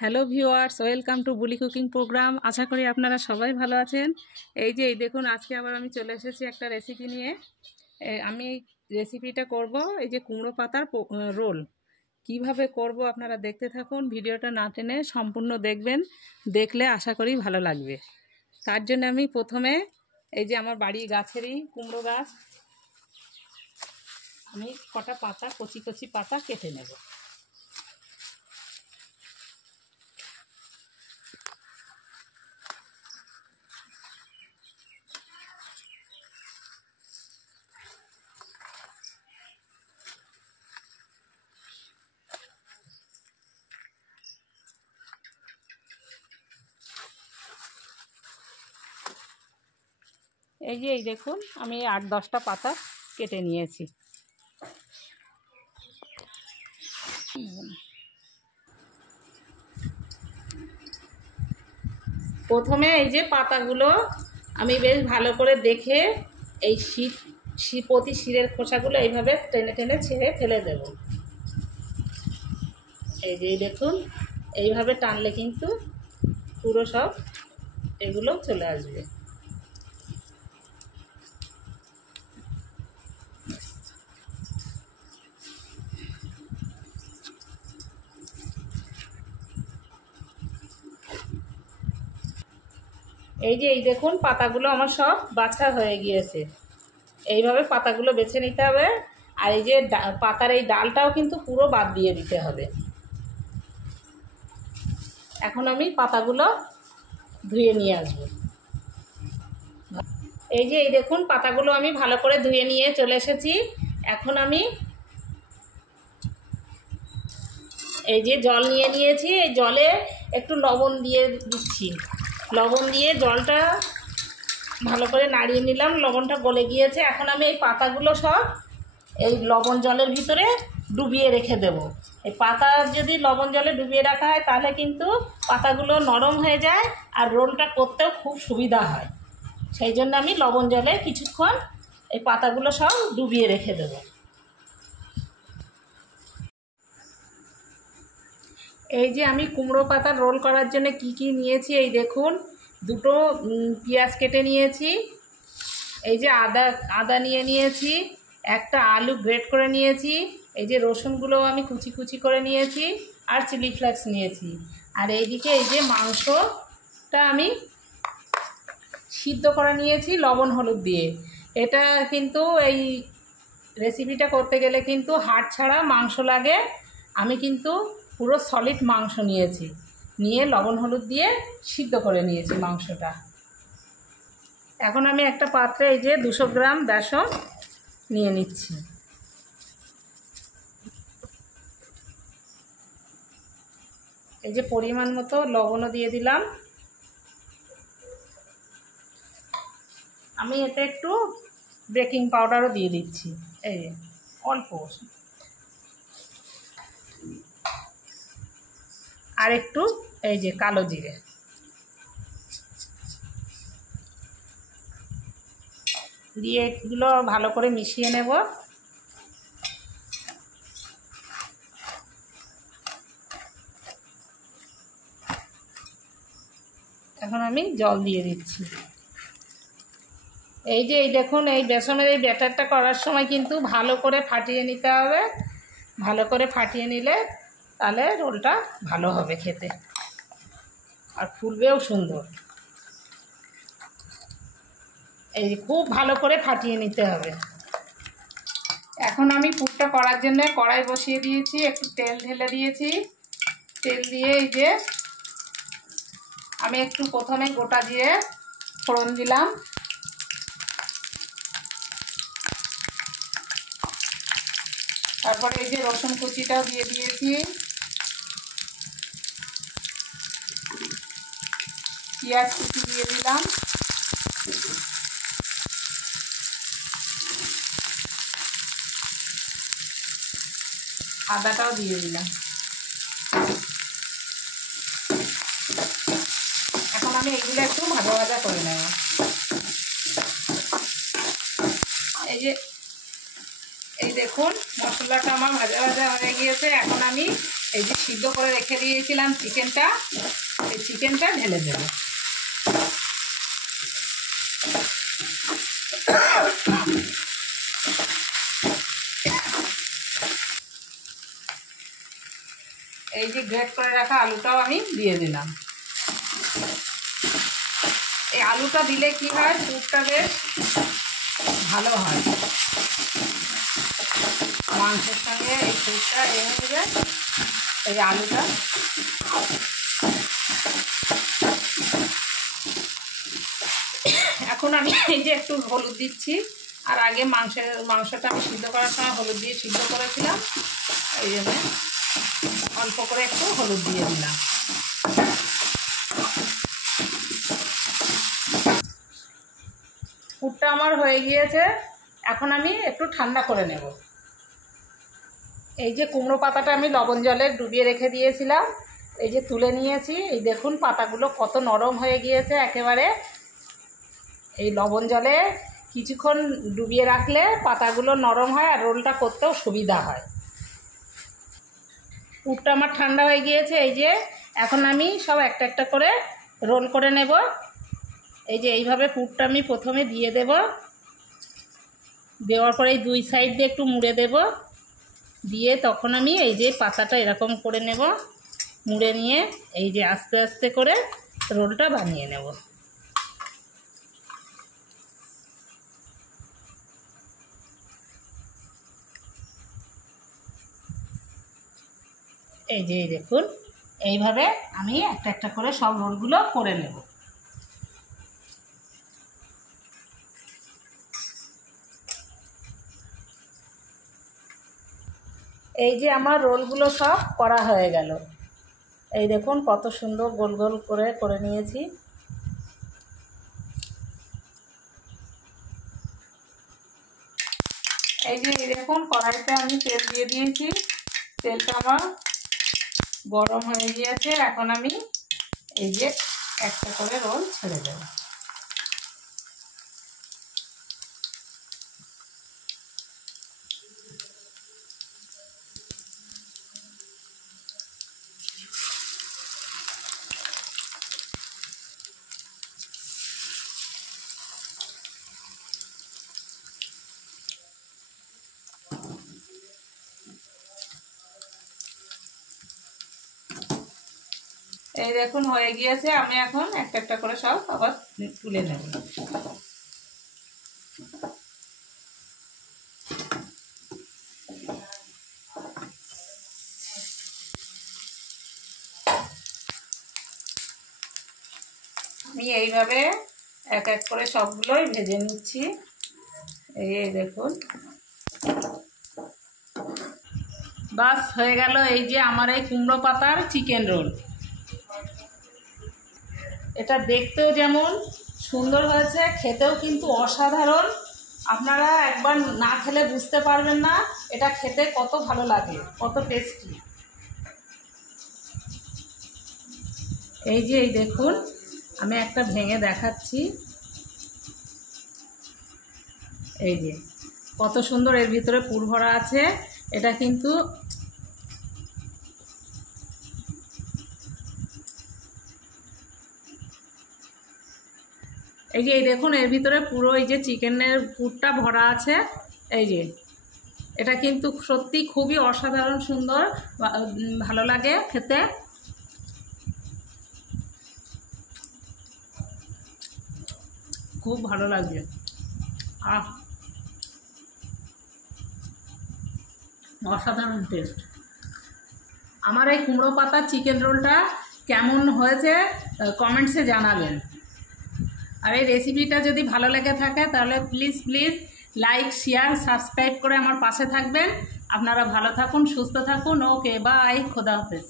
Hello viewers, welcome to বুলি cooking program. আশা করি আপনারা সবাই ভালো আছেন। এই দেখুন, আজকে আবার আমি চলে এসেছি একটা রেসিপি নিয়ে। আমি এই রেসিপিটা করব, এই যে কুমড়ো পাতার রোল। কিভাবে করব আপনারা দেখতে থাকুন, ভিডিওটা না টেনে সম্পূর্ণ দেখবেন। দেখলে আশা করি ভালো লাগবে। তার জন্য আমি প্রথমে এই যে আমার বাড়ির গাছেরই কুমড়ো গাছ, আমি কটা পাতা কচি কচি পাতা কেটে নেব। এই দেখুন, আমি 8-10টা পাতা কেটে নিয়েছি। প্রথমে এই যে পাতাগুলো আমি বেশ ভালো করে দেখে এই প্রতি শিরের খোসাগুলো এইভাবে টেনে টেনে ছেড়ে ফেলে দেব। এই যে দেখুন, এইভাবে টানলে কিন্তু পুরো সব এগুলো চলে আসবে। এই দেখুন, পাতাগুলো আমার সব বাছা হয়ে গিয়েছে। এইভাবে পাতাগুলো বেছে নিতে হবে। আর এই যে পাতার এই ডালটাও কিন্তু পুরো বাদ দিয়ে দিতে হবে। এখন আমি পাতাগুলো ধুয়ে নিয়ে আসবো। এই দেখুন, পাতাগুলো আমি ভালো করে ধুয়ে নিয়ে চলে এসেছি। এখন আমি এই যে জল নিয়ে নিয়েছি, এই জলে একটু লবণ দিয়ে দিচ্ছি। লবণ দিয়ে জলটা ভালো করে নাড়িয়ে নিলাম, লবণটা গলে গিয়েছে। এখন আমি এই পাতাগুলো সব এই লবণ জলের ভিতরে ডুবিয়ে রেখে দেব। এই পাতা যদি লবণ জলে ডুবিয়ে রাখা হয় তাহলে কিন্তু পাতাগুলো নরম হয়ে যায় আর রোলটা করতেও খুব সুবিধা হয়। সেই জন্য আমি লবণ জলে কিছুক্ষণ এই পাতাগুলো সব ডুবিয়ে রেখে দেব। এই যে আমি কুমড়ো পাতার রোল করার জন্য কি নিয়েছি, এই দেখুন, দুটো পেঁয়াজ কেটে নিয়েছি, এই যে আদা নিয়ে নিয়েছি, একটা আলু গ্রেট করে নিয়েছি, এই যে রসুনগুলো আমি কুচি কুচি করে নিয়েছি, আর চিলি ফ্লেক্স নিয়েছি। আর এইদিকে এই যে মাংসটা আমি সিদ্ধ করে নিয়েছি লবণ হলুদ দিয়ে। এটা কিন্তু এই রেসিপিটা করতে গেলে কিন্তু হাড় ছাড়া মাংস লাগে। আমি কিন্তু পুরো সলিড মাংস নিয়েছি, নিয়ে লবণ হলুদ দিয়ে সিদ্ধ করে নিয়েছি মাংসটা। এখন আমি একটা পাত্রে এই যে 200 গ্রাম বেসন নিয়ে নিচ্ছি। এই যে পরিমাণ মতো লবণও দিয়ে দিলাম। আমি এতে একটু বেকিং পাউডারও দিয়ে দিচ্ছি, এই অল্প, আর একটু এই যে কালো জিরে দিয়ে এগুলো ভালো করে মিশিয়ে নেব। এখন আমি জল দিয়ে দিচ্ছি। এই দেখুন, এই বেসনের এই ব্যাটারটা করার সময় কিন্তু ভালো করে ফাটিয়ে নিতে হবে। ভালো করে ফাটিয়ে নিলে তাহলে রোলটা ভালো হবে খেতে, আর ফুলবেও সুন্দর। এই খুব ভালো করে ফাটিয়ে নিতে হবে। এখন আমি পুরটা করার জন্য কড়াই বসিয়ে দিয়েছি, একটু তেল ঢেলে দিয়েছি। তেল দিয়ে এই যে আমি একটু প্রথমে গোটা জিরে ফোড়ন দিলাম, তারপরে এই যে রসুন কুচিটাও দিয়ে দিয়েছি, পেঁয়াজ কুচি দিয়ে দিলাম, আদাটাও দিয়ে দিলাম। এখন আমি এগুলো একটু ভাজা ভাজা করে নেব। এই দেখুন, মশলাটা আমার ভাজা ভাজা হয়ে গিয়েছে। এখন আমি এই যে সিদ্ধ করে রেখে দিয়েছিলাম চিকেনটা, এই চিকেনটা ঢেলে দেব। এই যে গ্রেট করে রাখা আলুটাও আমি দিয়ে দিলাম। এই আলুটা দিলে কি হয়, স্যুপটা বেশ ভালো হয়, মাংসের সঙ্গে এই স্যুপটা হয়ে যাবে। এই আলুটা এখন আমি এই যে একটু হলুদ দিচ্ছি, আর আগে মাংসটা আমি সিদ্ধ করার সময় হলুদ দিয়ে সিদ্ধ করেছিলাম, এই জন্য অল্প করে একটু হলুদ দিয়ে দিলাম। পুরটা আমার হয়ে গিয়েছে, এখন আমি একটু ঠান্ডা করে নেব। এই যে কুমড়ো পাতাটা আমি লবণ জলে ডুবিয়ে রেখে দিয়েছিলাম, এই যে তুলে নিয়েছি। এই দেখুন পাতাগুলো কত নরম হয়ে গিয়েছে একেবারে। এই লবণ জলে কিছুক্ষণ ডুবিয়ে রাখলে পাতাগুলো নরম হয় আর রোলটা করতেও সুবিধা হয়। পুরটা আমার ঠান্ডা হয়ে গিয়েছে। এই যে এখন আমি সব একটা একটা করে রোল করে নেব। এই যে এইভাবে পুরটা আমি প্রথমে দিয়ে দেব, দেওয়ার পরে এই দুই সাইড দিয়ে একটু মুড়ে দেব, দিয়ে তখন আমি এই যে পাতাটা এরকম করে নেব, মুড়ে নিয়ে এই যে আস্তে আস্তে করে রোলটা বানিয়ে নেব। এই যে দেখুন, এইভাবে আমি একটা একটা করে সব রোলগুলো করে নেব। এই যে আমার রোলগুলো সব করা হয়ে গেল। এই দেখুন কত সুন্দর গোল গোল করে করে নিয়েছি। এই যে দেখুন কড়াইতে আমি তেল দিয়ে দিয়েছি, তেলটা আমার গরম হয়ে গিয়েছে। এখন আমি এই যে একটা করে রোল ছেড়ে দেব। এই দেখুন হয়ে গিয়েছে, আমি এখন একটা একটা করে সব আবার তুলে নেব। আমি এইভাবে এক এক করে সবগুলোই ভেজে নিচ্ছি। এই দেখুন বাস হয়ে গেল এই যে আমার এই কুমড়ো পাতার চিকেন রোল। এটা দেখতেও যেমন সুন্দর হয়েছে, খেতেও কিন্তু অসাধারণ। আপনারা একবার না খেলে বুঝতে পারবেন না এটা খেতে কত ভালো লাগে, কত টেস্টি। এই যে এই দেখুন আমি একটা ভেঙে দেখাচ্ছি। এই যে কত সুন্দর, এর ভিতরে পুর ভরা আছে। এটা কিন্তু এই যে এই দেখুন এর ভিতরে পুরো এই যে চিকেনের পুরটা ভরা আছে। এই যে এটা কিন্তু সত্যি খুবই অসাধারণ সুন্দর, ভালো লাগে খেতে। খুব ভালো লাগছে। অসাধারণ টেস্ট। আমার এই কুমড়ো পাতার চিকেন রোলটা কেমন হয়েছে কমেন্টসে জানাবেন। আর এই রেসিপিটা যদি ভালো লেগে থাকে তাহলে প্লিজ লাইক শেয়ার সাবস্ক্রাইব করে আমার পাশে থাকবেন। আপনারা ভালো থাকুন, সুস্থ থাকুন। ওকে বাই, খোদা হাফেজ।